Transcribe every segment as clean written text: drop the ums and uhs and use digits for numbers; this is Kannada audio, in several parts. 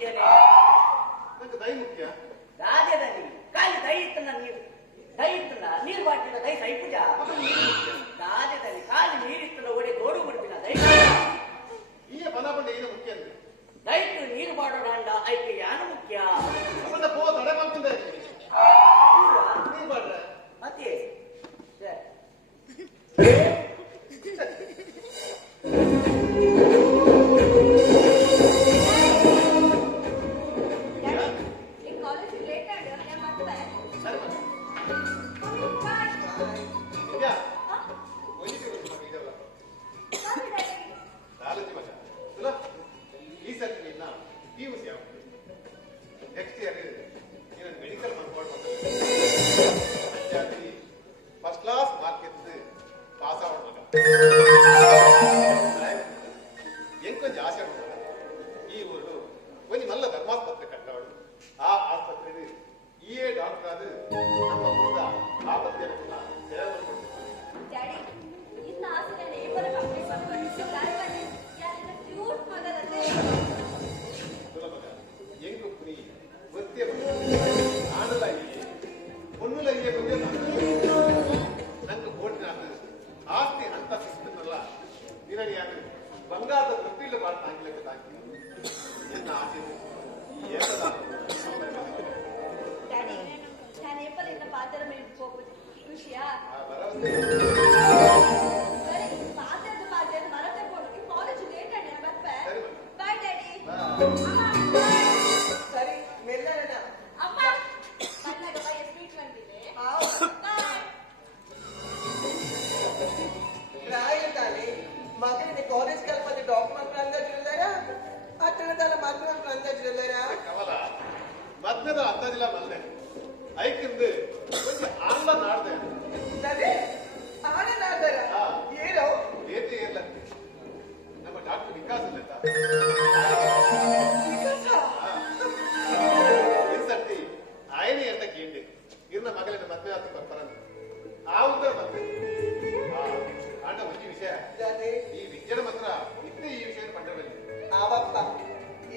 ಮುಖ್ಯನೇ. ನಂಗೆ ದೈ ಮುಖ್ಯ. ರಾಜ್ಯದಲ್ಲಿ ಖಾಲಿ ದೈ ಇತ್ತಲ್ಲ ನೀರು ಬಾಟಿನ ದೈ ಸೈ ಪೂಜಾ. ರಾಜ್ಯದಲ್ಲಿ ಖಾಲಿ ನೀರಿತ್ತಲ್ಲ ಒಡೆ ಗೋಡು ಬಿಡ್ತಿನ ದೈ ಈ ಬಲ ಏನು ಮುಖ್ಯ ಅಂದ್ರೆ ದೈತು ನೀರು ಮಾಡೋಣ ಅಂಡ ಐಕೆ ಯಾನು ಮುಖ್ಯ. ಪೋ ತಡೆ ಮಾಡ್ತಿದ್ದೆ ನೀರು ಮಾಡ್ರೆ ಮತ್ತೆ ಬಂಗಾರದ ಪ್ರತಿಲ್ಲ ಬಾಳ ತಾಂಗ್ಲಿಕ್ಕೆ ತಾಕಿ ಎನ್ನ ಆಸೆ ಡ್ಯಾಡಿ ನಾನು ಏಪಲಿಂದ ಪಾತ್ರ ಮೇಲೆ ಹೋಗ್ಬೋದು ಖುಷಿಯಾ ಸರಿ ಪಾತ್ರದ ಮರತೆ ಕೊಡು ಕಾಲೇಜ್ ಲೇಟ್ ಆಗಿ ಬರ್ಪೆ ಬಾಯ್ ಡ್ಯಾಡಿ ಸರಿ ಮೆಲ್ಲನ ಅಮ್ಮ ಬಂದಾಗ ಬಾಯ್ ಸ್ವೀಟ್ ಬಂದಿದೆ ರಾಯತಾನೆ ಮಗನಿಗೆ ಕಾಲೇಜ್ ಕಲ್ಪದೆ ಡಾಕ್ಟರ್ ಮಕ್ಕಳು ಅಂದಾಜಿಲ್ಲರ ಅತ್ತನದಲ್ಲ ಮಕ್ಕಳು ಮಕ್ಕಳು ಅಂದಾಜಿಲ್ಲರ ಕಮಲ ಮದ್ನದ ಅಂದಾಜಿಲ್ಲ ಮಲ್ಲೆ ಐಕಿಂದು ಒಂದು ಆಂಗ್ಲ ನಾಡ್ದೆ ಅದೇ ಆನ ನಾದರ ಏನೋ ಏತಿ ಇಲ್ಲ ನಮ್ಮ ಡಾಕ್ಟರ್ ವಿಕಾಸ್ ಇಲ್ಲ ವಿಕಾಸ ಇನ್ಸರ್ತಿ ಆಯ್ನೆ ಎಂತ ಕೇಳಿ ಇರ್ನ ಮಗಳಿನ ಮದ್ವೆ ಆತಿ ಬರ್ತಾರಂತ ಆ ಉತ್ತರ ಬಂದೆ ಆಂಡ ಒಂದು ವಿಷಯ ಈ ವಿದ್ಯೆನ ಮಾತ್ರ ಇದ್ದೇ ಈ ವಿಷಯ ಪಂಡರಲ್ಲಿ ಆವಪ್ಪ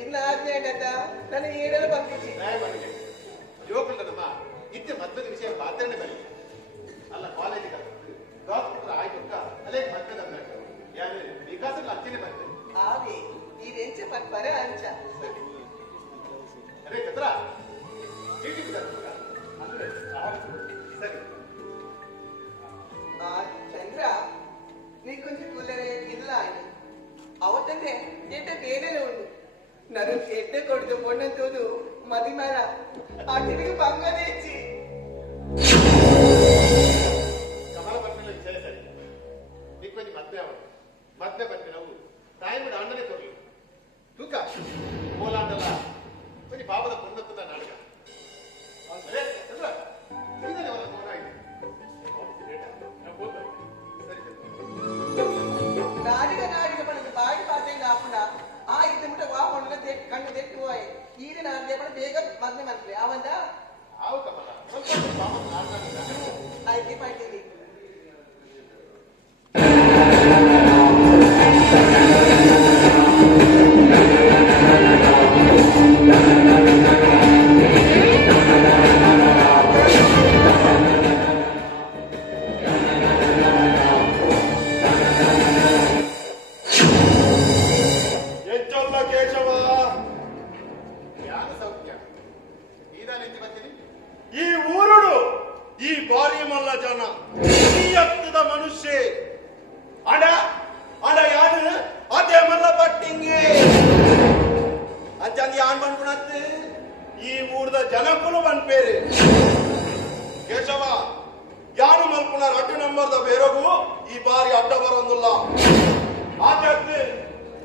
ಇನ್ನ ಆಜ್ಞೆಗತ ನನಗೆ ಏನೆಲ್ಲ ಬಂದಿಸಿ ನ್ಯಾಯ ಮಾಡಿದೆ ಜೋಕುಲ್ಲ ನಮ್ಮ ಇದ್ದೆ ಮದ್ವೆದ ವಿಷಯ ಪಾತ್ರಣೆ ಬರಲಿ ಅಲ್ಲ ಕಾಲೇಜಿಗೆ ಡಾಕ್ಟರ್ ಆಯ್ತು ಅಲ್ಲೇ ಮದ್ವೆದ ಅಂದ ಯಾರು ವಿಕಾಸಲ್ಲ ಅಚ್ಚನೆ ಬಂದೆ ಆವಿ ಈ ರೆಂಚ ಪರ ಅಂಚ ಅದೇ ಚಂದ್ರ ಚೀಟಿ ಅಂದ್ರೆ ಸರಿ ಚಂದ್ರ ನೀ ಕೊಂಚ ಕುಲ್ಲರೆ ಇಲ್ಲ ಆಯ್ತು ಅವತ್ತಂದ್ರೆ ಎಡ್ಡ ಬೇರೆಲ್ಲ ಉಂಟು ನಾನು ಎಡ್ಡೆ ಕೊಡ್ದು ಪೊಣ್ಣಂತೋದು ಮದಿಮರ ಆ ತಿರುಗಿ ಬಂಗದೆ ಹೆಚ್ಚಿ ಕಮಲ ಬಂದ ವಿಷಯ ಸರಿ ನಿಕ್ಕೊಂದು ಮದ್ವೆ ಅವರು ಮದ್ವೆ ಬಂದ್ರೆ ನಾವು ತಾಯಿ ಬಿಡ ಅಣ್ಣನೇ ಕೊಡ್ಲಿ ತೂಕ ಕೋಲಾಟಲ್ಲ ಕೊಂಚ ಪಾಪದ ಪುಣ್ಣತ್ತದ ನಾಟಕ ಅದೇ ಚಂದ್ರ ಇದನ್ನೇ ಅವರ ಫೋನ್ ಆಗಿದೆ ನಾಡಿಗ ಪಣದ ಬಾಯಿ ಪಾತೆಂಗ ಆಪುಂಡ ಆ ಇದು ಮುಟ್ಟ ವಾ ಪೊಣ್ಣ ಕಣ್ಣು ತೆಟ್ಟು ಹೋಯ್ ಈಗ ನಾನು ಪಣ ಬೇಗ ಮದ್ನೆ ಮಾಡ್ತೀವಿ ಅವಂದ ಆವು ಕಮಲ ಸ್ವಲ್ಪ ಪಾಪದ ನಾಟಕ ಆಯ್ತು ಮಾಡ್ತೀವಿ ಈ ಊರುಡು ಈ ಬಾರಿ ಮಲ್ಲ ಜನ ಈ ಹತ್ತದ ಮನುಷ್ಯ ಅಡ ಅಡ ಯಾನು ಅದೇ ಮಲ್ಲ ಪಟ್ಟಿಂಗೆ ಅಂಚಂದಿ ಆನ್ ಬಂದ್ಬಿಡತ್ತೆ ಈ ಊರ್ದ ಜನಕ್ಕೂ ಬಂದ್ಪೇರು ಕೇಶವ ಯಾರು ಮಲ್ಪುನಾರ ಅಡ್ಡು ನಂಬರ್ದ ಬೇರೋಗು ಈ ಬಾರಿ ಅಡ್ಡ ಬರೋದಿಲ್ಲ ಆಚೆ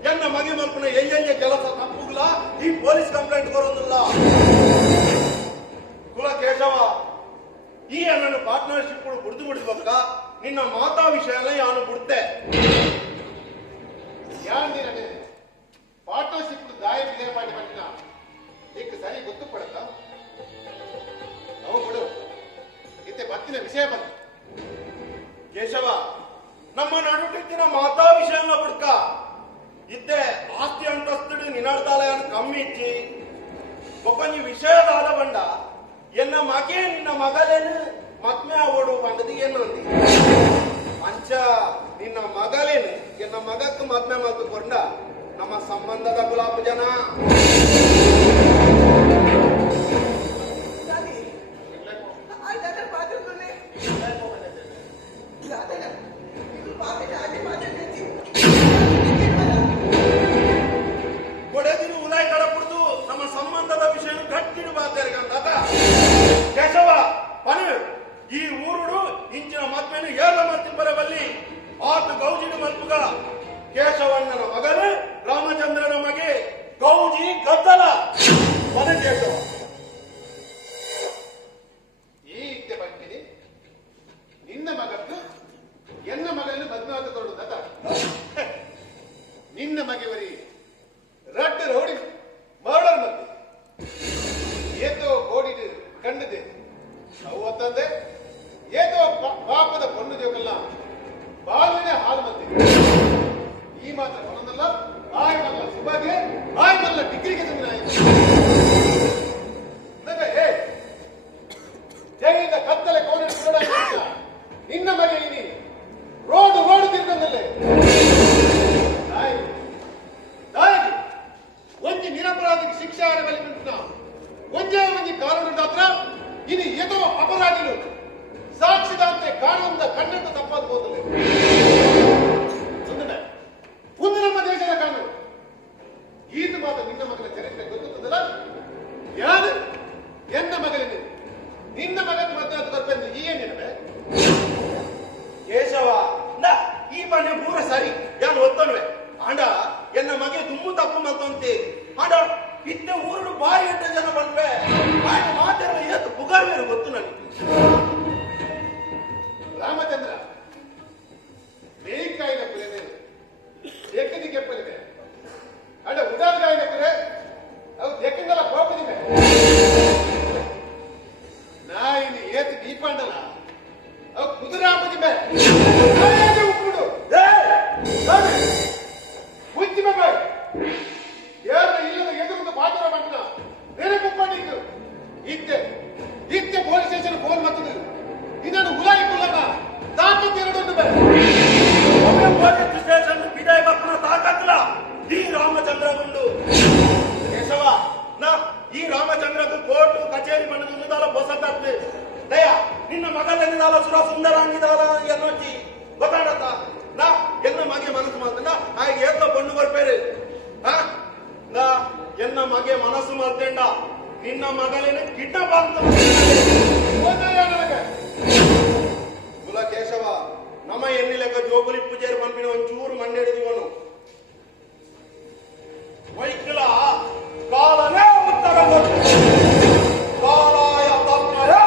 ಎನ್ನ ಮಗೆ ಮಲ್ಪುನ ಎಂಗೆ ಕೆಲಸ ತಪ್ಪುಗಳ ಈ ಪೊಲೀಸ್ ಕಂಪ್ಲೇಂಟ್ ಬರೋದಿಲ್ಲ ಕುಲ ಕೇಶವ ಈ ನನ್ನ ಪಾರ್ಟ್ನರ್ಶಿಪ್ ಬಿಡ್ದು ಬಿಡ್ಬೇಕ ನಿನ್ನ ಮಾತಾ ವಿಷಯನ ಯಾನು ಬಿಡ್ತೆ ಯಾರು ಪಾರ್ಟ್ನರ್ಶಿಪ್ ದಾಯ ಬಿಲೆ ಮಾಡಿ ಬಂದಿನ ಈಗ ಸರಿ ಗೊತ್ತು ಪಡತ್ತ ನಾವು ಬಿಡು ಇತ್ತೆ ಬತ್ತಿನ ವಿಷಯ ಬಂತು ಕೇಶವ ನಮ್ಮ ನಡುಟಿನ ಮಾತಾ ವಿಷಯನ ಬಿಡ್ಕ ಇದ್ದೆ ಆಸ್ತಿ ಅಂತಸ್ತು ನಿನ್ನಡ್ತಾಳೆ ಕಮ್ಮಿ ಇಚ್ಚಿ ಒಬ್ಬನಿ ವಿಷಯದಾದ ಬಂಡ ಎನ್ನ ಮಗೆ ನಿನ್ನ ಮಗಲೇನು ಮತ್ಮೆ ಓಡು ಬಂದದು ಏನು ಅಂದಿ ಅಂಚ ನಿನ್ನ ಮಗಲೇನು ಎನ್ನ ಮಗಕ್ಕೆ ಮದ್ಮೆ ಮಲ್ತುಕೊಂಡ ನಮ್ಮ ಸಂಬಂಧದ ಗುಲಾಬ್ ಜನ ಕೊಡೆದಿರು ಉದಯ ಕಡಪುಡ್ದು ನಮ್ಮ ಸಂಬಂಧದ ವಿಷಯ ಗಟ್ಟಿಡು ಬಾತೇರ್ಗಂತ ಕೇಶವ ಪನು ಈ ಊರುಡು ಇಂಚಿನ ಮದ್ಮೆನು ಏಳ ಮತ್ತಿಬ್ಬರ ಬಲ್ಲಿ ಆತು ಗೌಜಿನ ಮಲ್ಪುಗ ಕೇಶವಣ್ಣನ ಮಗನು ರಾಮಚಂದ್ರನ ಮಗೆ ಗೌಜಿ ಗದ್ದಲ ಮನೆ ಕೇಶವ ಈ ಇದ್ದೆ ಬಂದಿನಿ ನಿನ್ನ ಮಗದ್ದು ಎನ್ನ ಮಗನ್ನು ಮದ್ನಾಥ ತೊಡುದತ ನಿನ್ನ ಮಗೆವರಿ ರಡ್ಡು ರೌಡಿ ಮರ್ಡರ್ ಮತ್ತೆ ಏತೋ ಕೋಡಿದು ಕಂಡದೆ ನಾವು ಒತ್ತಂದೆ ಏತೋ ಪಾಪದ ಪೊಣ್ಣು ಜೋಗಲ್ಲ ಬಾಳಿನ ಹಾಲು ಮತ್ತೆ ಈ ಮಾತ್ರ ಕೊನದಲ್ಲ ಆಯ್ ಮಲ್ಲ ಸುಭಾಗೆ ಆಯ್ ಮಲ್ಲ ಡಿಗ್ರಿಗೆ ಜಮೀನ ಜೈಲಿಂದ ಕತ್ತಲೆ ಕೋನೆ ನಿನ್ನ ಮಗೆ ಇನಿ ರೋಡು ತಿರ್ಕೊಂಡಲ್ಲೇ ಒಂಜಿ ನಿರಪರಾಧಿಗೆ ಶಿಕ್ಷೆ ಬಲಿಬಿಟ್ಟು ಒಂಜೇ ಒಂಜಿ ಕಾನೂನು ಹತ್ರ ಇನಿ ಏತೋ ಅಪರಾಧಿಗಳು ಸಾಕ್ಷಿದಾಂತೆ ಕಾನೂನಿಂದ ಕಣ್ಣಂತ ತಪ್ಪಾದ ಹೋದಲೆ ಒಂದು ನಮ್ಮ ದೇಶದ ಕಾನೂನು ಈತ ಮಾತ್ರ ನಿನ್ನ ಮಗನ ಚರಿತ್ರೆ ಗೊತ್ತುತ್ತದಲ್ಲ ಯಾರು ಎನ್ನ ಮಗನಿಗೆ ನಿನ್ನ ಮಗನ ಮಧ್ಯ ಬರ್ಬಂದು ಏನಿರವೆ ಕೇಶವ ಈ ಮನೆ ಪೂರ ಸರಿ ಯಾನು ಒತ್ತನ್ವೆ ಆಂಡ ಎನ್ನ ಮಗೆ ತುಂಬು ತಪ್ಪು ಮತ್ತಂತೆ ಆಂಡ ಇತ್ತೆ ಊರು ಬಾಯಿ ಎಂಟ ಜನ ಬಂದ್ವೆ ಆಯ್ನ ಮಾತಾಡುವ ಏತು ಪುಗಾರ್ವೇರು ಗೊತ್ತು ನನಗೆ ರಾಮಚಂದ್ರ ಬೇಯಿಕಾಯಿನ ಕುರೆ ಎಕ್ಕದಿ ಕೆಪ್ಪಲಿದೆ ಅಡ ಉಡಾಲ್ಗಾಯಿನ ಕುರೆ ಅವು ಎಕ್ಕಿಂದಲ್ಲ ಹೋಗದಿವೆ ನಾಯಿನಿ ಏತು ದೀಪಾಂಡಲ್ಲ ಅವು ಕುದುರಾಪದಿವೆ ಉಪ್ಪುಡು ಮುಚ್ಚಿಮ ಬಾಯ್ ಯಾರ ಇಲ್ಲದ ಎದುರು ಪಾತ್ರ ಮಾಡಿದ ಬೇರೆ ಕುಪ್ಪಣಿದ್ದು ಇತ್ತೆ ಪೊಲೀಸ್ ಸ್ಟೇಷನ್ ಫೋನ್ ಮತ್ತದು ಇದನ್ನು ಉಲಾಯಿ ಕುಲ್ಲನ ತಾಕತ್ತು ಎರಡೊಂದು ಬೇರೆ ಪೊಲೀಸ್ ಸ್ಟೇಷನ್ ವಿಜಯ ಬಪ್ಪನ ತಾಕತ್ತಲ ಈ ರಾಮಚಂದ್ರ ಗುಂಡು ಕೇಶವ ಈ ರಾಮಚಂದ್ರದ್ದು ಕೋರ್ಟು ಕಚೇರಿ ಮಣ್ಣದಾಲ ಬೊಸತ್ತೆ ದಯ ನಿನ್ನ ಮಗಲೆಂದಾಲ ಸುರ ಸುಂದರ ಅಂಗಿದಾಲ ಎನ್ನೊಚ್ಚಿ ಗೊತ್ತಾಡತ್ತ ಎನ್ನ ಮಗೆ ಮನಸ್ಸು ಮಾಡ್ತಂಡ ಹಾಗೆ ಏತ ಬಣ್ಣು ಬರ್ಪೇರು ಎನ್ನ ಮಗೆ ಮನಸ್ಸು ಮಾಡ್ತೇಂಡ ನಿನ್ನ ಮಗಲೇನೆ ಕಿಡ್ನಾಪ್ ಕುಲ ಕೇಶವ ನಮ್ಮ ಎನ್ನಿಲೆಕ್ಕ ಜೋಗುಲಿ ಪೂಜೆರು ಪಂಪಿನ ಒಂಚೂರು ಮಣ್ಣೆಡಿದವನು ವೈಕಲ ಕಾಲನೇ ಉತ್ತರ ಕಾಲಾಯ ತಪ್ಪರೇ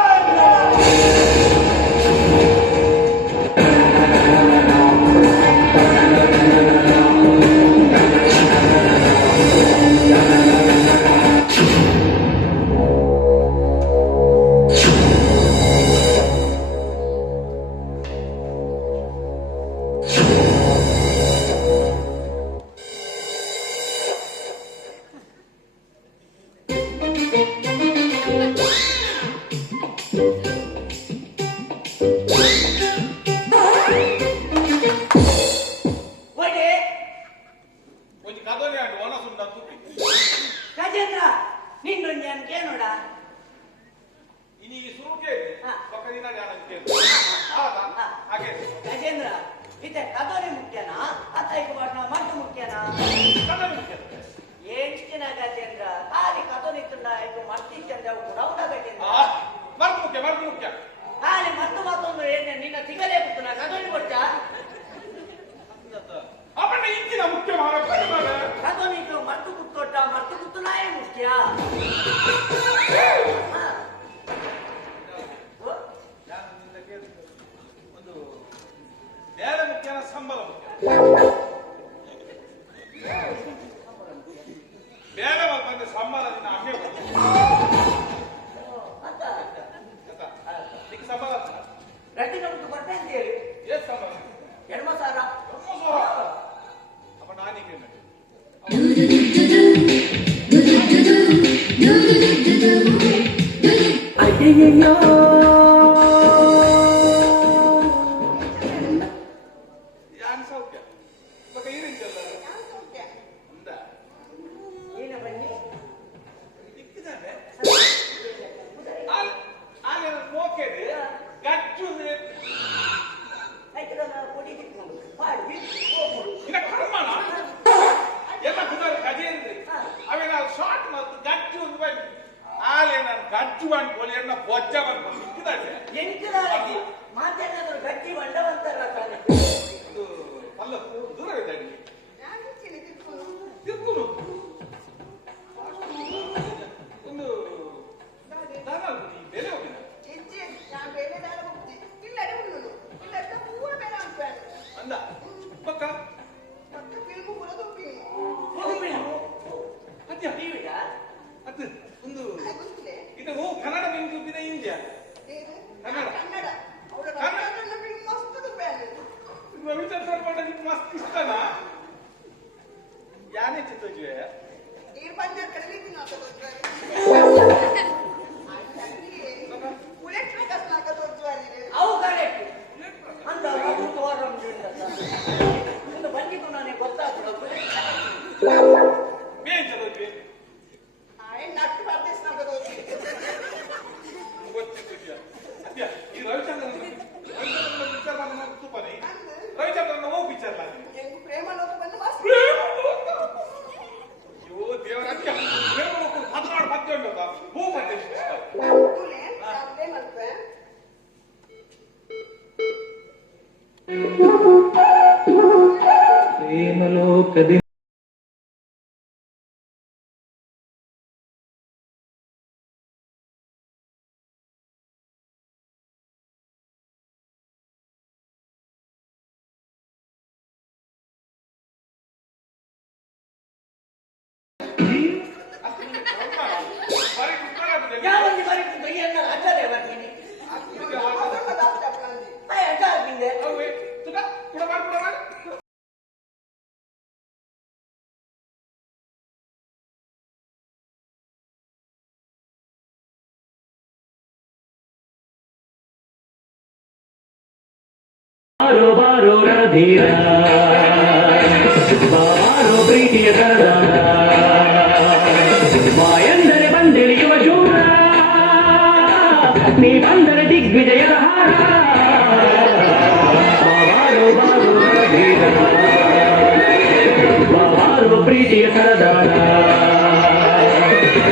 ರಾಜೇಂದ್ರ ನಿನ್ನ ಕೇಳೋಡ ರಾಜೇಂದ್ರ ಇತ್ತೆ ಕದೋರಿ ಮುಖ್ಯನಾ ಅತ್ತ ಮಟ್ಟು ಮುಖ್ಯನಾ ಏನ್ಕಿನ ಗಜೇಂದ್ರ ಖಾಲಿ ಕದೋನಿತ್ತುಂಡ ಇದು ಮರ್ತಿಚ್ಚಂದ ಕೂಡ ಹೌದಾ ಗಜೇಂದ್ರ ಖಾಲಿ ಮತ್ತೊಂದು ಏನೇ ನಿನ್ನ ಸಿಗಲೇ ಬಿಟ್ಟು ನಾ ಕದೋನಿ ಕೊಡ್ತ ಕದೋನಿಗೆ ಮರ್ತು ಕುತ್ತೊಟ್ಟ ಮರ್ತು ಕುತ್ತು ನಾಯೇ ಮುಖ್ಯ ಬೇರೆ ಮುಖ್ಯನ ಸಂಬಳ ಬೇರೆ ಬಂದ ಸಂಬಳ ನಿನ್ನ ಅಮ್ಮೆ ಸಂಬಳ ಗಟ್ಟಿನ ಬಿಟ್ಟು ಬರ್ತೇನೆ ಅಂತ ಹೇಳಿ ಎಷ್ಟು ಸಂಬಳ 2,000 ಅಪ್ಪ ನಾನೀಗ ಯಾನ್ ಸೌಖ್ಯ ಮಗ ಈರಿಂಚಲ್ಲ ಯಾರು ಸೌಖ್ಯ? ಅಂದ ಏನ ಬನ್ನಿ ಇಕ್ಕಿದ್ದಾನೆ ಆಗ ಮೋಕೆದು ಗಚ್ಚು ಆಯ್ತದ ಕೊಡಿ ತಿಕ್ಕೊಂಡು ಮಾಡಿ ಹೋಗ್ಬೋದು. ಇನ್ನ ಕರ್ಮಣ ಎಲ್ಲ ಕುದರ್ ಕದಿಯಂದ್ರಿ ಅವೇನ ಶಾರ್ಟ್ ಮತ್ತು ಗಚ್ಚು ಒಂದು ಬನ್ನಿ ಆಲೆ ನಾನು ಗಚ್ಚು ಅನ್ಕೊಳ್ಳಿ ಎನ್ನ ಬೊಜ್ಜ ಅನ್ಕೊಂಡು ಇಕ್ಕಿದ್ದಾನೆ ಎಂಕಲಾಗಿ ಮಾತಾಡಿದ್ರು ಗಟ್ಟಿ ಬಂಡವಂತರ ತಾನೆ. ಇದು ಅಲ್ಲ ದೂರವಿದೆ ಯಾರು ಹೆಚ್ಚಿನ ತಿಳ್ಕೊಂಡು? ತಿರುಗುನು ಒಂದು ದಾನ ಬೆಲೆ ಹೋಗಿಲ್ಲ ಹೆಚ್ಚೆ ನಾನು ಬೇರೆ ದಾರ ಹೋಗ್ತಿ. ಇಲ್ಲಡೆ ಉಣ್ಣುದು. ಇಲ್ಲಡೆ ಪೂರ ಬೇರೆ ಅನ್ಸ್ಬೇಡ. ಅಂದ ಪಕ್ಕ ಮತ್ತೆ ಫಿಲ್ಮು ಕೂಡ ತೋರ್ತೀನಿ. ಅದ್ಯ ನೀವಿಗ ಅದು ಒಂದು ಗೊತ್ತಿದೆ? ಇದು ಕನ್ನಡ ಮಿಂಚುತ್ತಿನ ಇಂಡಿಯಾ ಏನು? ಕನ್ನಡ. ಕನ್ನಡ. ಅವರ ಕನ್ನಡ. ಕನ್ನಡ ಫಿಲ್ಮ್ ಮಸ್ತ್ ದುಬ್ಯಾನೆ. ರವಿಚಂದ್ರ ಸರ್ಪಟ ನಿಮ್ಗೆ ಮಸ್ತ್ ಇಷ್ಟನಾ ಯಾನೇ ಚಿತ್ರಜೆ ಈ ಪಂಜರ್ ಕಲಿಲಿಕ್ಕೆ ನಾವು ತೋರ್ಸ್ತಾರೆ. ಬುಲೆಟ್ ಕಸ್ನಾಕ ತೋರ್ಸ್ತಾರೆ. ಅವು ಕರೆಕ್ಟ್ ಅಂತ ಒಂದು ತೋರಂ ಒಂದು ಬಂದಿದ್ದು ನನಗೆ ಗೊತ್ತಾಗ್ತದೆ. ಬೇಜಾರೋದ್ವಿ ನಟ್ಟು ಪ್ರದೇಶನಾಕ ತೋರ್ಸ್ತಾರೆ. ಗೊತ್ತಿದ್ಯ ಅದ್ಯ ಈ ರವಿಚಂದ್ರನ ವಿಚಾರ ಮಾಡಿ ತುಪ್ಪನೆ ರವಿಚಂದ್ರನ ಹೋಗಿ ವಿಚಾರ ಹೆಂಗ್ ಪ್ರೇಮ ಲೋಕ ಬಂದು ಮಸ್ತ್. ಅಯ್ಯೋ ದೇವರ ಅದ್ಯ ಪ್ರೇಮ ಹೋಗ್ಕೊಂಡು ಹದಿನಾಡು ಪದ್ಯ ಉಂಟದ ಹೂ ಪದ್ಯ ತುಲೆ ಅದೇ ಮತ್ತೆ ಪ್ರೇಮಲೋಕದಿ ಬರೀ ಕುತ್ಕೊಳ್ಳೋದು ಯಾವಲ್ಲಿ ಬರೀತಿದ್ದು ಈ ಅಣ್ಣ ಅಜ್ಜರೇ ಬರ್ತೀನಿ ಅಜ್ಜ ಆಗಿಂದೆ ಅವೇ ತುಗ ಕೂಡ ಮಾಡಿ ಬಾರೋ ಬಾರೋ ರಾಧೀರ ಬಾರೋ ಪ್ರೀತಿಯ ಸರದಾರ ಬಾಯಂದರೆ ಬಂದಿಳಿಯುವ ಶೂರ ನೀ ಬಂದರೆ ದಿಗ್ವಿಜಯದ ಹಾರ ಬಾರೋ ಬಾರೋ ರಾಧೀರ ಬಾರೋ ಪ್ರೀತಿಯ ಸರದಾರ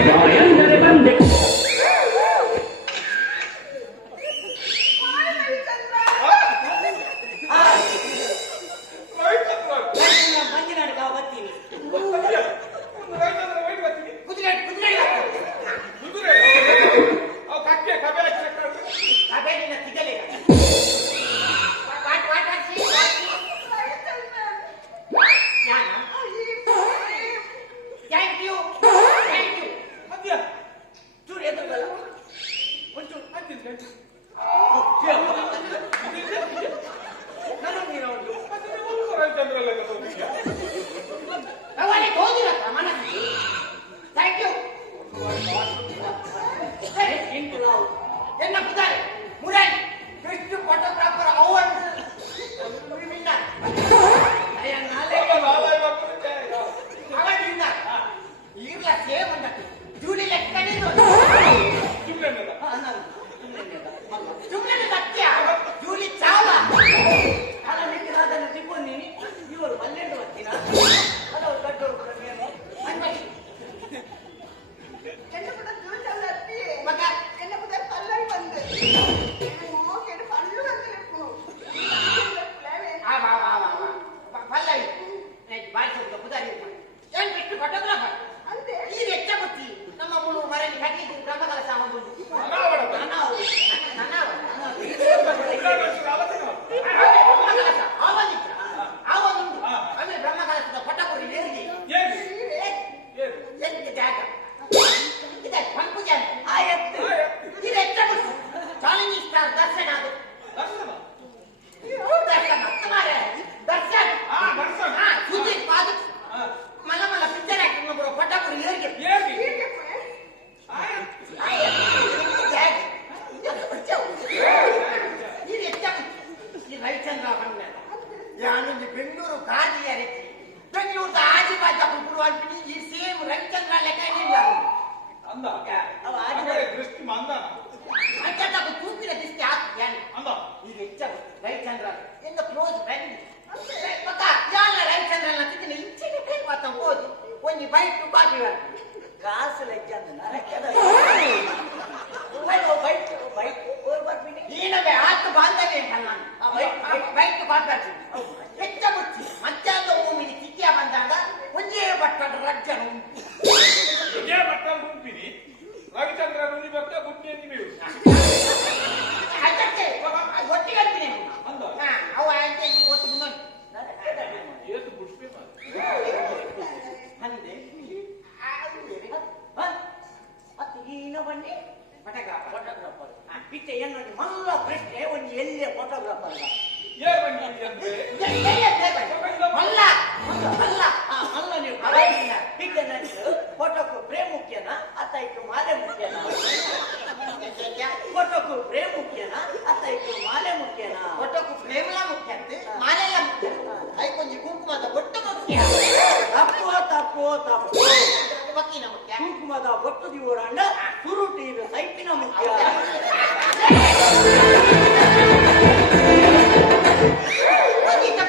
ಬಾಯಂದರೆ ಬಂದೆ ಮಂಜಿನಾಡು ಕಾವು ಬರ್ತೀನಿ ಒಂದು ರವಿಚಂದ್ರ ವೈಟ್ ಬರ್ತೀನಿ ಕುದುರೆ ಕುದುರೆ ಕುದುರೆ ಅವು ಕಕ್ಕೆ ಕಬೆ ಹಾಕಿ ಅಬೇನಿನ ತಿಗಲೆ ಥ್ಯಾಂಕ್ ಯು ಅದ್ಯ ಚೂರು ಎದುರುಗಲ್ಲ ಒಂಚೂರು ಅಂತಿದ್ದೆ ನಾನು ನೀನು ಉಂಟು ರವಿಚಂದ್ರ ಎಲ್ಲ ಗೊತ್ತಿದ್ಯಾ ಅವನಿಗೆ ಹೋಗಿರತ್ತ ಮನಸ್ಸಿಗೆ ಥ್ಯಾಂಕ್ ಯು ಎನ್ನ ಪುದಾರೆ Murari best photographer award winner award winner ಈಗಲ ಸೇಮ್ ಅಂದ ಜೂಲಿ ಲೆಕ್ಕನಿದ್ದು ಸುಮ್ಮನೆ ಸತ್ಯ ಜೂಲಿ ಚಾವ ಅಲ್ಲ ನಿಂಗೆ ಅದನ್ನು ತಿಳ್ಕೊಂಡು ನೀನು ಇವರು ಬಲ್ಲೆಂಡು ಬರ್ತೀನ ಅದವರು ದೊಡ್ಡವರು ಕೂಡ ನೇಮ ಅನ್ಬಡಿ என்ன பண்ண ஜூட்டல்ல அத்தி ಮಗ என்ன பண்ண பல்லவி வந்து மோகேடு பல்லு வந்து இருக்கும் ಪಲ್ಲವಿ ಬಾರಿಸೋದು ಪುದಾರಿ ಏನ್ ಬಿಟ್ಟು ಫೋಟೋಗ್ರಾಫರ್ ಅಂತೆ ಈ ವೆಚ್ಚ ಗೊತ್ತಿ ನಮ್ಮ ಮುಳು ಮರಳಿ ಕಟ್ಟಿದ್ದು ಕ್ರಮಗಳ ಸಾಮದು ಅಂದ ಅವ ಆ ಆಡಿದ ಕಡೆ ದೃಷ್ಟಿ ಮಂದನ ಅಂಚಟಕ್ಕೆ ತೂಪಿನ ದಿಸ್ತಿ ಹಾಕ್ಯಾನೆ ಅಂದ ಈಗ ಹೆಚ್ಚ ರವಿಚಂದ್ರ ಎಂದ ಕ್ಲೋಸ್ ಫ್ರೆಂಡ್ ಮಗ ಯಾನ ರವಿಚಂದ್ರನ ತಿನ್ನ ಇಂಚಿನ ಕೈ ಮಾತ ಹೋಗಿ ಒಂಜಿ ಬೈಟ್ ಕಾಪಿ ಕಾಸು ಲೆಕ್ಕ ಅಂತ ನರಕದ ಬೈಟ್ ಬೈಟ್ ಓರ್ ಬರ್ಬಿಡಿ ನೀನವೇ ಆತು ಬಾಂಧವೇ ನಾನು ಆ ಬೈಟ್ ಕಾಪಿ ಹೆಚ್ಚ ಮುಚ್ಚಿ ಮಧ್ಯಾಹ್ನ ಭೂಮಿನಿ ಕಿಕ್ಕಿಯ ಬಂದಾಗ ಒಂದೇ ಬಟ್ಟದ ರಜ್ಜನ ಉಂಟು ಇದೇ ಬಟ್ಟಲು ಗುಂಪಿನಿ ರವಿಚಂದ್ರ ನುನಿ ಬಕ್ಕ ಬುಟ್ಟಿ ಅಂತ ಬೀಳು ಅದಕ್ಕೆ ಒಟ್ಟಿಗೆ ಅಂತೀನಿ ಅಂದ ಅವ ಆಯ್ತು ಒಟ್ಟು ಮುಂದೆ ಏತು ಪುಷ್ಪೆ ಮಾಡ ಅಂದೆ ಅತ್ತಿಗೀನ ಬನ್ನಿ ಫೋಟೋಗ್ರಾಫರ್ ಪಿಚ್ಚೆ ಏನು ನೋಡಿ ಮಲ್ಲ ಪ್ರಶ್ನೆ ಒಂದು ಎಲ್ಲಿಯ ಫೋಟೋಗ್ರಾಫರ್ ಏ ಬನ್ನಿ ಅಂದ್ರೆ ಮಲ್ಲ ಮಲ್ಲ ಮಲ್ಲ ನೀವು ಪಿಚ್ಚೆ ನಡೆಸು ಫೋಟೋಕ್ಕೂ ಪ್ರೇಮ್ ಮುಖ್ಯನಾ ಅತ್ತಾಯ್ತು ಮಾಲೆ ಮುಖ್ಯನಾ ಫೋಟೋಕ್ಕೂ ಪ್ರೇಮ್ ಮುಖ್ಯನಾ ಅತ್ತಾಯ್ತು ಮಾಲೆ ಮುಖ್ಯನಾ ಫೋಟೋಕ್ಕೂ ಪ್ರೇಮ್ಲ ಮುಖ್ಯ ಅಂತ ಮಾಲೆಲ್ಲ ಮುಖ್ಯ ಐಕೊಂಜಿ ಕುಂಕುಮದ ಬೊಟ್ಟು ಮುಖ್ಯ ತಪ್ಪು ತಪ್ಪು ತಪ್ಪು ಬಕ್ಕಿನ ಮುಖ್ಯ ಕುಂಕುಮದ ಬೊಟ್ಟು ದಿವೋರಂಡ ಸುರುಟಿನ ಸೈಪಿನ ಮುಖ್ಯ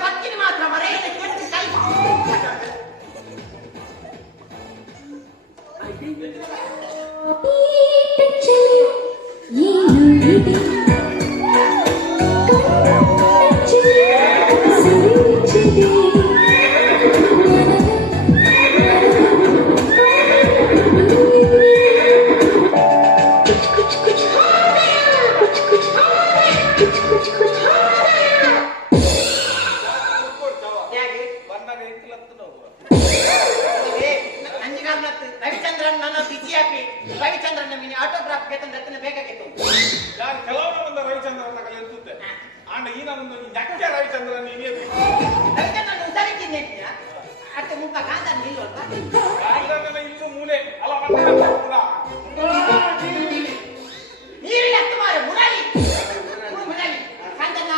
ಬಕ್ಕಿನ ಮಾತ್ರ ಮರೆಯದ ಕೆಟ್ಟು ಕೈ ಬಂದಾಗ ಇತ್ತಲತ್ತು ನಾವು ರವಿಚಂದ್ರನ್ ನನ್ನ ಬಿಸಿ ಹಾಕಿ ರವಿಚಂದ್ರನ್ ಮಿನಿ ಆಟೋಗ್ರಾಫ್ ಬೇಕಂದ್ರೆ ಬೇಕಾಗಿತ್ತು ನಾನು ಕೆಲವರ ಮುಂದೆ ರವಿಚಂದ್ರನ ಕಲೆ ಎತ್ತುತ್ತೆ ಆಂಡ ಈನ ಮುಂದೆ ಜಕ್ಕೆ ರವಿಚಂದ್ರನ್ ನೀನೇ ರವಿಚಂದ್ರನ್ ಉತ್ತರಿದ್ದೀನಿ ಅತ್ತೆ ಮುಖ ಕಾಂತ ನಿಲ್ಲಲ್ವಾ ಕಾಂತನ ಇನ್ನು ಮೂಲೆ ಅಲ್ಲ ಬಂದ ನೀರು ಎತ್ತು ಮಾರೆ ಮುರಾಲಿ ಮುರಾಲಿ ಕಾಂತನ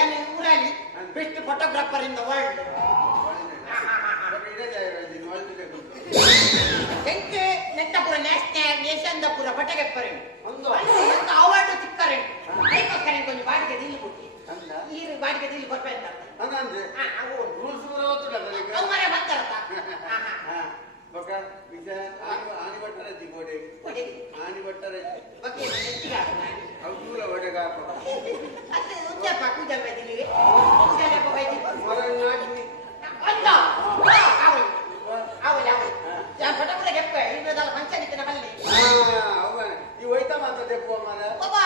ಏನು Murali best photographer in the world ಎಂಕೆ ನೆಟ್ಟಪುರ ನ್ಯಾಷನಲ್ ನೇಷನ್ದಪುರ ಪಟಗೆಪ್ಪರೆ ಒಂದು ಅವಾರ್ಡ್ ಸಿಕ್ಕರೆ ಐಕೋಸ್ಕರ ಕೊಂಚ ಬಾಡಿಗೆ ದಿಲ್ಲಿ ಕೊಟ್ಟಿ ಈ ಬಾಡಿಗೆ ದಿಲ್ಲಿ ಬರ್ಬೇಕು ಅವು ಮರೆ ಬರ್ತಾರಪ್ಪ ಅತ್ತೆ ಉದ್ಯಪ್ಪ ಕೂಜಲ್ ಬೈದಿಲ್ಲಿಗೆ ಕೂಜಲ್ಲಪ್ಪ ಬೈದಿಲ್ಲಿ ಅಂದ ಅವಳು ಅವಳು ಅವಳು ನಾನು ಪಟಪುರ ಗೆಪ್ಪೆ ಇನ್ನದಲ್ಲ ಪಂಚಾಯತಿನ ಬಲ್ಲಿ ಬಾಬಾ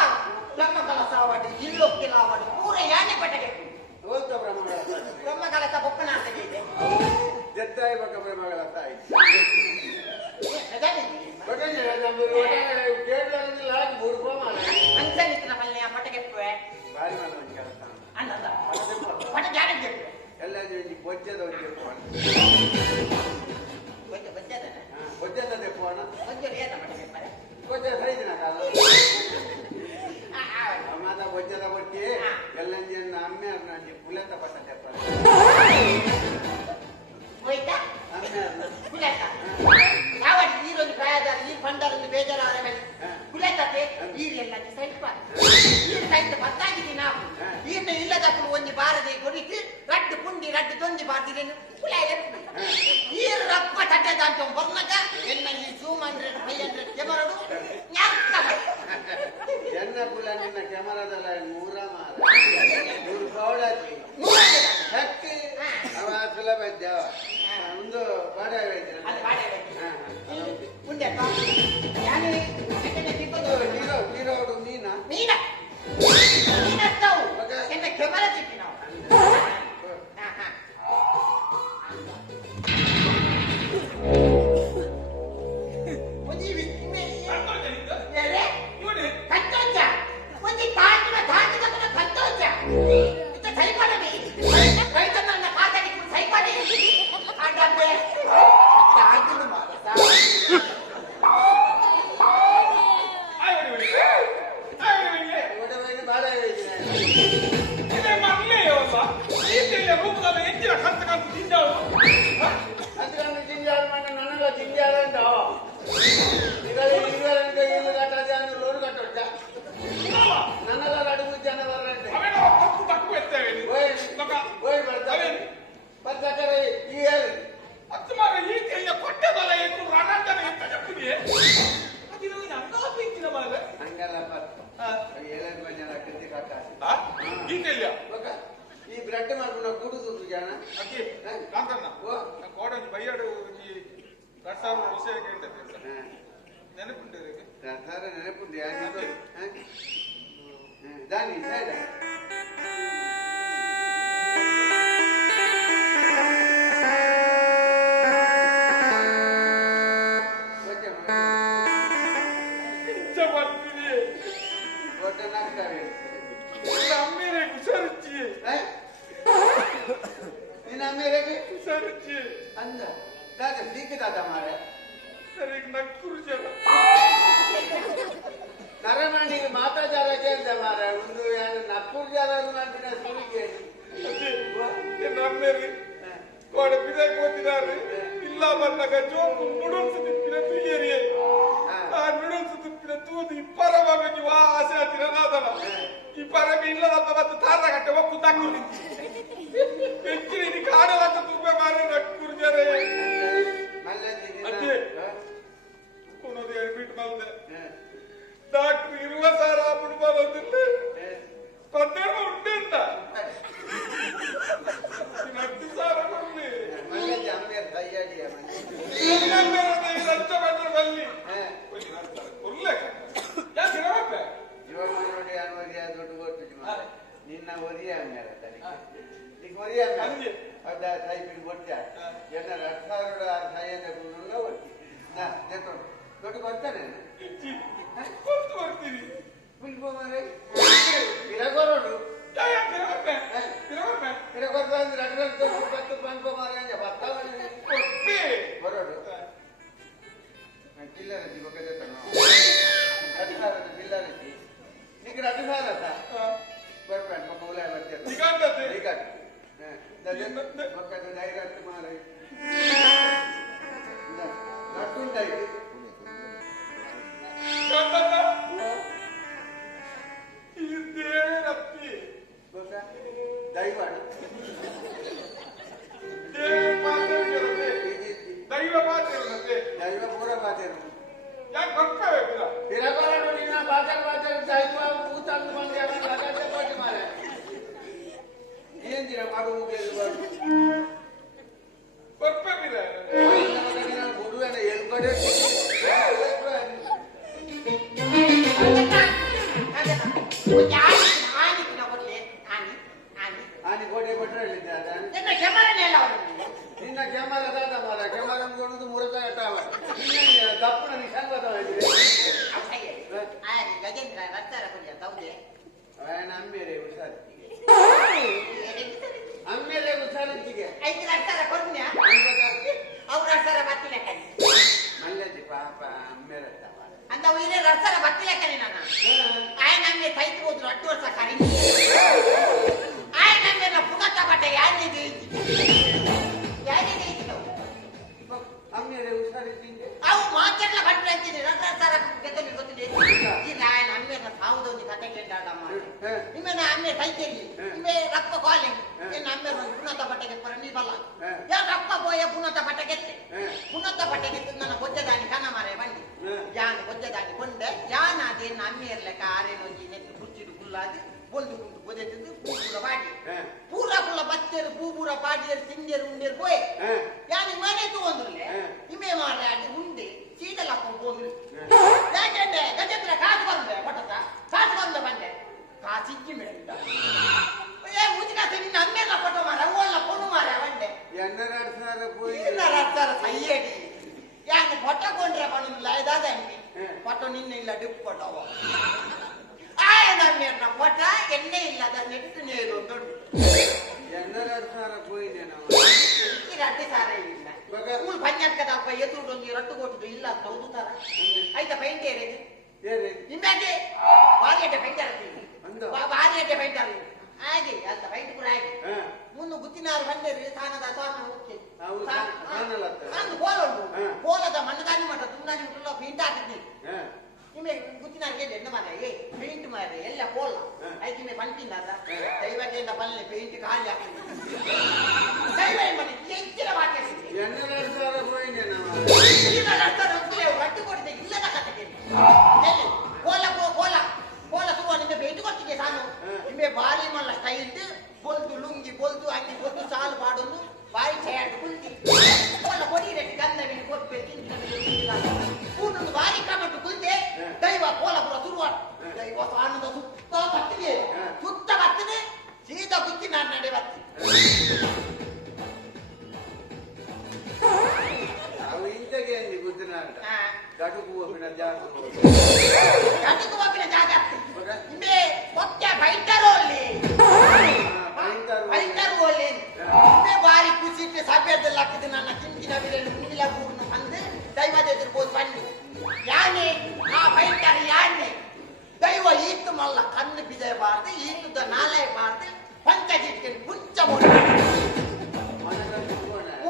ನಮ್ಮ ಕೆಲಸ ಆವಾಡಿ ಇಲ್ಲೊಕ್ಕಿಲ್ಲ ಆವಾಡಿ ಪೂರ ಯಾನೆ ಪಟಗೆ ನಮ್ಮ ಕೆಲಸ ಬೊಪ್ಪನ ಅಂತ ಇದೆ ಪಂಚಾಯತಿನ ಬಲ್ಲಿ ಆ ಪಟಗೆಪ್ಪೆ ಅನ್ನದ ಪಟ ಯಾರಿಗೆ ಗೆಪ್ಪೆ ಎಲ್ಲ ಬೊಜ್ಜದವ್ರಿಗೆ ಬೊಜ್ಜದ ಪೋಣ கொஞ்சம் ஏத்த மாட்டேங்க ಬೊಜ್ಜ ಸರಿದಿನ ಕಾಲ ಮಾತ ಬೊಜ್ಜದ ಬೊಟ್ಟಿ ಎಲ್ಲಂಜಿನ ಅಮ್ಮೆ ಅರ್ನಾಂಟಿ ಪುಲೆತ ಪಟ್ಟ ತೆಪ್ಪ ಹೋಯ್ತಾ ಅಮ್ಮೆ ಅರ್ನ ಕುಲೆತ ಯಾವ ನೀರೊಂದು ಪ್ರಾಯದ ನೀರು ಬಂದರೊಂದು ಬೇಜಾರಾದ ಮೇಲೆ ಕುಲೆತತೆ ನೀರೆಲ್ಲ ಸೈಟ್ ನೀರು ಸೈಟ್ ಬತ್ತಾಗಿದ್ದೀನಿ ನಾವು ನೀರಿನ ಇಲ್ಲದಕ್ಕೂ ಒಂದು ಬಾರದೆ ಕೊಡಿಸಿ ರಡ್ಡು ಪುಂಡಿ ರಡ್ಡು ತೊಂದಿ ಬಾರ್ದಿರೇನು ಕುಲೆ ನೀರು ರಪ್ಪ ತಟ್ಟದ ಅಂತ ಬರ್ನಕ ಎನ್ನಲ್ಲಿ ಜೂಮ್ 100 500 ಕ್ಯಾಮರಾಡು ಎನ್ನ ಕುಲ ನಿನ್ನ ಕ್ಯಾಮರಾದಲ್ಲ ಮೂರ ಮಾರ ಮೂರು ಕೌಳಾಕಿ ಹಕ್ಕಿ ಅವ ಸುಲಭ ಇದ್ದಾವ ಒಂದು ಬಾಡೆ ಉಂಡೆಪ್ಪ ಯಾನು ನೀರೋಡು ನೀನಾ ನೀನ ನೀನತ್ತವು ಎನ್ನ ಕ್ಯಾಮರಾ ಚಿಕ್ಕಿ ನಾವು ಅದು ನಂಗಾಪಿ ಇಚ್ಚಿನ ಮಾರ ಹಂಗಲ್ಲಪ್ಪ ಏಳೇಳು ಮಂದಿ ಕೃತಿ ಕಾಕ ಈಗಿಲ್ಲ ಈ ಬ್ರೆಡ್ ಮಾಡ್ಕೊಂಡು ಕೂಡುದು ಜಾಣ ಅಕ್ಕಿ ಕಾಂತಣ್ಣ ಕೋಡ ಬೈಯಾಡು ಈ ರಸಾರ ವಿಷಯ ಕೇಳ್ತದೆ ನೆನಪುಂಟು ರಸಾರ ನೆನಪುಂಟು ದಾನಿ ಸೈಡ ಅಂದ ದಾದ ಸೀಕದಾದ ಮಾರ ನರಮಣಿಗೆ ಮಾತಾಚಾರ ಕೇಳ್ದ ಮಾರ ಒಂದು ನಕ್ಕೂರು ಜಾರ ಮಾಡ್ತಿನ ಸುರಿಗೆ ನಮ್ಮೇರಿ ಕೋಡ ಬಿದಾಗ ಓದಿದಾರೆ ಇಲ್ಲ ಬಂದಾಗ ಜೋಕು ನುಡಲ್ಸ್ ತಿಪ್ಪಿನ ತುಯ್ಯರಿ ಆ ನುಡಲ್ಸ್ ತಿಪ್ಪಿನ ತೂದು ಇಪ್ಪರ ಬಾಬೆಗೆ ವಾ ಆಸೆ ಹತ್ತಿರ ನಾದನ ಇಪ್ಪರಗೆ ಇಲ್ಲದಂತ ಮತ್ತು ತಾರ ಗಟ್ಟೆ ಒಕ್ಕು ತಾಕೂರಿ ಬೆಚ್ಚಿನ ಕಾಡಲಂತ ತುಂಬೆ ಮಾರೆ ನಕ್ಕೂರು ಜರೆ ಅದೇ ಕುಣೋದು ಎಡ್ಬಿಟ್ಟು ಬಂದೆ ಡಾಕ್ಟರ್ ಇರುವ ಸಾರ ಬಿಡ್ಬಾರ್ದಿಲ್ಲ ಪದ್ಧತಿ ಉಂಟೆಂತ ಹತ್ತು ಸಾವಿರ ಕೊಡ್ಲಿ ಲಂಚ ಬಂದ್ರೆ ಬಲ್ಲಿ ಯಾಕೆ ನೋಡಿ ಅನ್ವರಿಯ ದುಡ್ಡು ಕೊಟ್ಟು ನಿನ್ನ ಒರಿಯ ಈಗ ಒರಿಯ ಅದ ಟೈಪಿಂಗ್ ಕೊಟ್ಟ ಜನರ 10,000 ಸಾಯನ್ನ ಒಟ್ಟಿ ನಾ ದೇಕೊಂಡು ದುಡ್ಡು ಕೊಡ್ತಾನೆ ಬರ್ತೀನಿ ಮಾರೆ ಇರಗೋರು ಇರಗೊಡ್ತಾರೆ ಅಡ್ರೆಸ್ ಬಂದು ಮಾರೆ ಬರೋಡು ಜಿಲ್ಲಾರತಿ ಬಗ್ಗೆ ಜಿಲ್ಲಾರತಿ ನಿಮಗೆ 10,000 ಬರ್ಬೇಡ ಮಕ್ಕ ಉಲಾಯ ಬರ್ತೇನೆ ಈಗ ಮಕ್ಕಳು ಡೈರೆಕ್ಟ್ ಮಾರೆ ನಟ್ಟುಂಟಾಯ್ತು ದೈವಾಡ ದೈವ ಮಾತ್ರ ದೈವ ಪೂರ ಬಾತೇರು ಯಾಕೆ ಬರ್ಕೋಬೇಕಿಲ್ಲ ಇರಬಾರದು ನೀನ ಬಾತಲ್ ದೈವ ಭೂತಾಂತ ಬಂದೆ ಕೊಟ್ಟು ಮಾರೆ ಏನ್ ದಿನ ಮಗು ಬರ್ಬೇಕಿಲ್ಲ ಗುರುವೇನ ಎಲ್ಕಡೆ ಆನಿ ಗೋಡೆ ಕೊಟ್ಟರೆ ನಿನ್ನ ಕೆಮರನೇ ಅಲ್ಲ ಅವನು ನಿನ್ನ ಕೆಮ್ಮಲ ದಾದ ಮಾರ ಕೆಮ್ಮಲ ಕೊಡುದು ಮುರತ ದಪ್ಪನ ನಿಸಂಗತ ಗಜೇಂದ್ರ ರಕ್ತಾರ ಕುಡಿಯ ತೌದೆ ಅಮ್ಮೇಲೆ ಅಮ್ಮೇಲೆ ಉಸಾರಂತಿಗೆ 5 ರಕ್ತಾರ ಕೊಡ್ನ್ಯಾ ಅವ್ರ ರಕ್ತಾರ ಬತ್ತಿಲ್ಲ ಕಣಿ ಮಲ್ಲಜಿ ಪಾಪ ಅಮ್ಮೇಲೆ ಅಂತ ಇರೇ ರಕ್ತಾರ ಬತ್ತಿಲ್ಲ ಕಣಿ ನಾನು ಆಯ ನಮ್ಗೆ ಕೈತು ಹೋದ್ರು 8 ವರ್ಷ ಕರಿ ಆಯ ನಮ್ಗೆ ಪುನಃ ಬಟ್ಟೆ ಯಾರಿದೆ ಅಮ್ಮೇಲೆ ಉಸಾರಂತಿಗೆ ಅವು ಮಾತೆಲ್ಲ ಕಟ್ಟರೆ ಅಂತೀನಿ ರಕ್ತಾರ ಗೆದ್ದಲಿ ಗೊತ್ತಿದೆ ಇಲ್ಲ ಆಯ ನಮ್ಗೆ ಸಾವುದೊಂದು ಕತೆ ಕೇಳ್ದಾಡಮ್ಮ ನಿಮ್ಮನ್ನ ಅಮ್ಮೆ ಕೈತೇಲಿ ನಿಮ್ಮೆ ರಪ್ಪ ಕಾಲೆ ಏನು ಅಮ್ಮೆ ಪುನಃ ಬಟ್ಟೆಗೆ ಪರ ನೀ ಬಲ್ಲ ಯಾ ರಪ್ಪ ಬೋಯ ಪುನಃ ಬಟ್ಟೆಗೆತ್ತೆ ಪುನಃ ಬಟ್ಟೆಗೆತ್ತು ನನ್ನ ಕೊಜ್ಜದಾನಿ ಕನ ಮಾರೆ ಬಂಡಿ ಯಾನ್ ಕೊಜ್ಜದಾನಿ ಕೊಂಡೆ ಯಾನ್ ಅದೇನು ಅಮ್ಮೆ ಇರ್ಲೆಕ್ಕ ಆರೇನೊಂಜಿ ನೆತ್ತು ಕುರ್ಚಿಡು ಕುಲ್ಲಾದಿ ಬೊಲ್ದು ಕುಂಟು ಬೊದೆತಿದ್ದು ಪೂರ ಪಾಡಿ ಪೂರ ಪುಲ್ಲ ಬತ್ತೇರು ಪೂರ ಪಾಡಿಯರು ತಿಂದೇರು ಉಂಡೇರು ಪೋಯ್ ಯಾನಿ ಮನೆ ತಗೊಂಡ್ರಲೆ ನಿಮ್ಮೆ ಮಾರೆ ಅದು ಉಂಡೆ ಚೀಟಲಪ್ಪ ಹೋಗ್ಲಿ ಯಾಕೆಂಡೆ ಗಜೇಂದ್ರ ಕಾಸು ಬಂದೆ ಕೊಟ್ಟದ ಕಾಸು ಬಂದ ಬಂದೆ ಕಾಸಿಕ್ಕಿ ಮೇಲಿದ್ದ ಏ ಮುಜಿಗಾತ ನಿನ್ನ ಅಮ್ಮೆಲ್ಲ ಕೊಟ್ಟ ಮಾರ ಓಲ್ಲ ಕೊಡು ಮಾರ ಬಂಡೆ ಎನ್ನರ 2,000 போய் ರಕ್ತಾರ ಸೈಯಡಿ ಯಾಕೆ ಕೊಟ್ಟಕೊಂಡ್ರೆ ಬಣ್ಣಿಲ್ಲ ಇದಾದ ಕೊಟ್ಟ ನಿನ್ನೆ ಇಲ್ಲ ಡಿಪ್ ಕೊಟ್ಟವ ಆಯ ನಮ್ಮೆನ್ನ ಕೊಟ್ಟ ಎಣ್ಣೆ ಇಲ್ಲದ ನೆಟ್ಟು ನೇರು ದೊಡ್ಡ ಎನ್ನರ 2,000 போய் ನಾವು ಈ ರಡ್ಡಿ ಸಾರ ಇಲ್ಲ ಮೂರು ಪಂಚಾಯತ್ಕದಪ್ಪ ಎದುರುಡೊಂದು ರಟ್ಟು ಕೊಟ್ಟದು ಇಲ್ಲ ಅಂತ ಓದುತ್ತಾರ ಆಯ್ತಾ ಪೈಂಟ್ ಏರಿದೆ ನಿಮ್ಮಾಗೆ ಭಾರಿ ಅಡ್ಡೆ ಪೈಂಟ್ ಭಾರಿ ಅಡ್ಡೆ ಪೈಂಟ್ ಹಾಗೆ ಅಂತ ಪೈಂಟ್ ಕೂಡ ಹಾಗೆ ಮುನ್ನು ಗುತ್ತಿನಾರು ಬಂದೇರಿ ಸ್ಥಾನದ ಸ್ವಾಮಿ ಹೋಗ್ತಿ ಕೋಲ ಉಂಟು ಕೋಲದ ಮಣ್ಣದಾನಿ ಮಠ ತುಂಬಾನಿ ಉಂಟಲ್ಲ ಪೇಂಟ್ ಹಾಕಿದ್ನಿ ನಿಮಗೆ ಗುತ್ತಿನಾರಿಗೆ ಎನ್ನ ಮಾರ ಏ ಪೇಂಟ್ ಮಾರ ಎಲ್ಲ ಕೋಲ ಆಯ್ತು ನಿಮಗೆ ಪಂಟಿಂದ ದೈವತೆಯಿಂದ ಬಲ್ಲೆ ಪೇಂಟ್ ಖಾಲಿ ಆಗ್ತದೆ ದೈವ ಮನೆ ಹೆಚ್ಚಿನ ಮಾತಾಡಿಸಿ ಎನ್ನರ 2,000 போய் ನಾವು ರಟ್ಟು ಕೊಡ್ತೆ ಇಲ್ಲ ಕೋಲ ಸುರುವ ನಿಮಗೆ ಭೇಟಿ ಕೊಟ್ಟಿಗೆ ಸಾನು ನಿಮಗೆ ಬಾರಿ ಮಲ್ಲ ಸ್ಟೈಲ್ ಬೊಲ್ದು ಲುಂಗಿ ಬೊಲ್ದು ಹಾಕಿ ಬೊಲ್ದು ಸಾಲು ಪಾಡೊಂದು ಬಾಯಿ ಚಯಾಡು ಕುಲ್ತಿ ಕೋಲ ಕೊಡಿ ರೆಟ್ಟಿ ಗಂಧವಿನ ಕೊಪ್ಪೆ ತಿಂತಿನ ಕೂಟೊಂದು ಬಾರಿ ಕಮಟ್ಟು ಕುಲ್ತೆ ದೈವ ಕೋಲ ಪುರ ಸುರುವ ದೈವ ಸಾನದ ಸುತ್ತ ಬರ್ತದೆ ಸೀದಾ ಕುತ್ತಿ ನಾನು ನಡೆ ಬರ್ತೀನಿ ಅವು ಇಂತಗೆ ಗುದ್ದಿನ ಗಡುಗು ಒಬ್ಬಿನ ಜಾಗ ನಿಮಗೆ ಕೊತ್ತ ಬೈಟರೋಲ್ಲಿ ಬೈಟರೋಲ್ಲಿ ನಿಮಗೆ ಬಾರಿ ಖುಷಿ ಇಟ್ಟು ಸಭೆಯದಲ್ಲಿ ಹಾಕಿದ್ದು ನನ್ನ ಕಿಂಚಿನ ಬಿಲೆಯಲ್ಲಿ ಮುಗಿಲ ಕೂರ್ನು ಅಂದು ದೈವದ ಎದುರ್ಬೋದು ಬನ್ನಿ ಯಾನೆ ಆ ಬೈಟರ್ ಯಾನೆ ದೈವ ಈತು ಮಲ್ಲ ಕಣ್ಣು ಬಿದಯಬಾರ್ದು ಈತುದ ನಾಲೆಯಬಾರ್ದು ಪಂಚಾಯತ್ ಕುಂಚ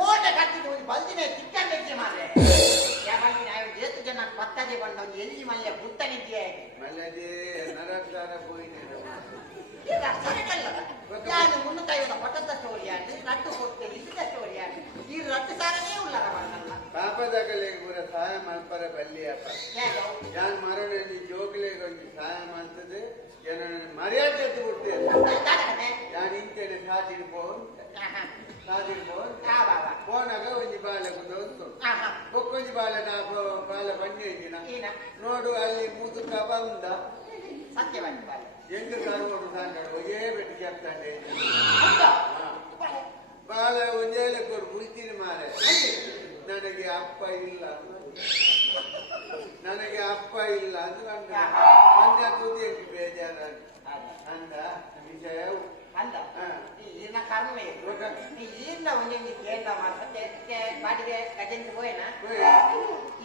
ಓಟ ಕಟ್ಟಿದ್ದು ಒಂದು ಬಲ್ದಿನ ಚಿಕ್ಕನ್ ಲೆಕ್ಕೆ ಮಾರೆ ಏತು ಜನ ಪತ್ತದೆ ಬಂದ ಒಂದು ಎಲ್ಲಿ ಮಲ್ಯ ಬುತ್ತನಿದ್ಯೆ ಮಲ್ಲದೆ ನರಕಾರ ಹೋಯಿತು ನಾನು ಮುನ್ನೂತೈವತ್ತು ಪಟ್ಟದಷ್ಟು ಒಳ್ಳೆಯಾಡು ರಟ್ಟು ಕೊಡ್ತೇವೆ ಇದ್ದಷ್ಟು ಒಳ್ಳೆಯಾಡು ಈ ರಟ್ಟು ಸಾರನೇ ಉಳ್ಳರ ಬಣ್ಣಲ್ಲ ಪಾಪದಾಗಲೇ ಪೂರ ಸಹಾಯ ಮಾಡ್ಪಾರ ಬಲ್ಲಿಯಪ್ಪ ಯಾನ್ ಮರಣ ಜೋಗ್ಲೆಗೊಂದು ಸಹಾಯ ಮಾಡ್ತದೆ ಜನ ಮರ್ಯಾದೆ ಎತ್ತು ಬಿಡ್ತೇನೆ ಯಾನ್ ಇಂತೇನೆ ಸಾಧಿರ್ಬೋದು ಫೋನಾಗ ಒಂಜಿ ಬಾಲೆ ಉಂಟು ಬೊಕ್ಕೊಂಜಿ ಬಾಲೆ ನಾ ಬಾಲೆ ಬಂದಿನ ನೋಡು ಅಲ್ಲಿ ಮುದುಕ ಬಂದ ಸತ್ಯವಾಗಿ ಬಾಲೆ ಎಂಟು ಕರೋಡು ಸಾಕಾಡು ಒಯ್ಯೇ ಬೆಟ್ಟಿ ಕೆಪ್ತಾಂಡೆ ಬಾಲೆ ಒಂದೇಲೆ ಕೊಡು ಮುಳ್ತೀನಿ ಮಾರೆ ನನಗೆ ಅಪ್ಪ ಇಲ್ಲ ಅಂದ್ಕೊಂಡು ಮೊನ್ನೆ ತುದಿ ಬೇಜಾರ ಅಂದ ವಿಷಯ ಅಂದ ಈನ ಕರ್ಮೆ ಈನ ಒಂದೊಂದು ಕೇಂದ ಮಾಡ್ತಂತೆ ಬಾಡಿಗೆ ಗಜೆಂದು ಹೋಯನ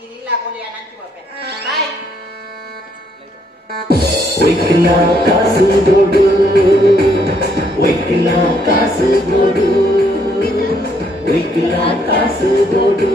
ಇಲ್ಲ ಗೋಲಿಯ ನಂಚಿ ಹೋಗ್ಬೇಕು ಬಾಯ್ ಒಯ್ಕಿಲ್ಲ ಕಾಸು ದೊಡ್ಡು ಒಯ್ಕಿಲ್ಲ ಕಾಸು ದೊಡ್ಡು ಒಯ್ಕಿಲ್ಲ ಕಾಸು ದೊಡ್ಡು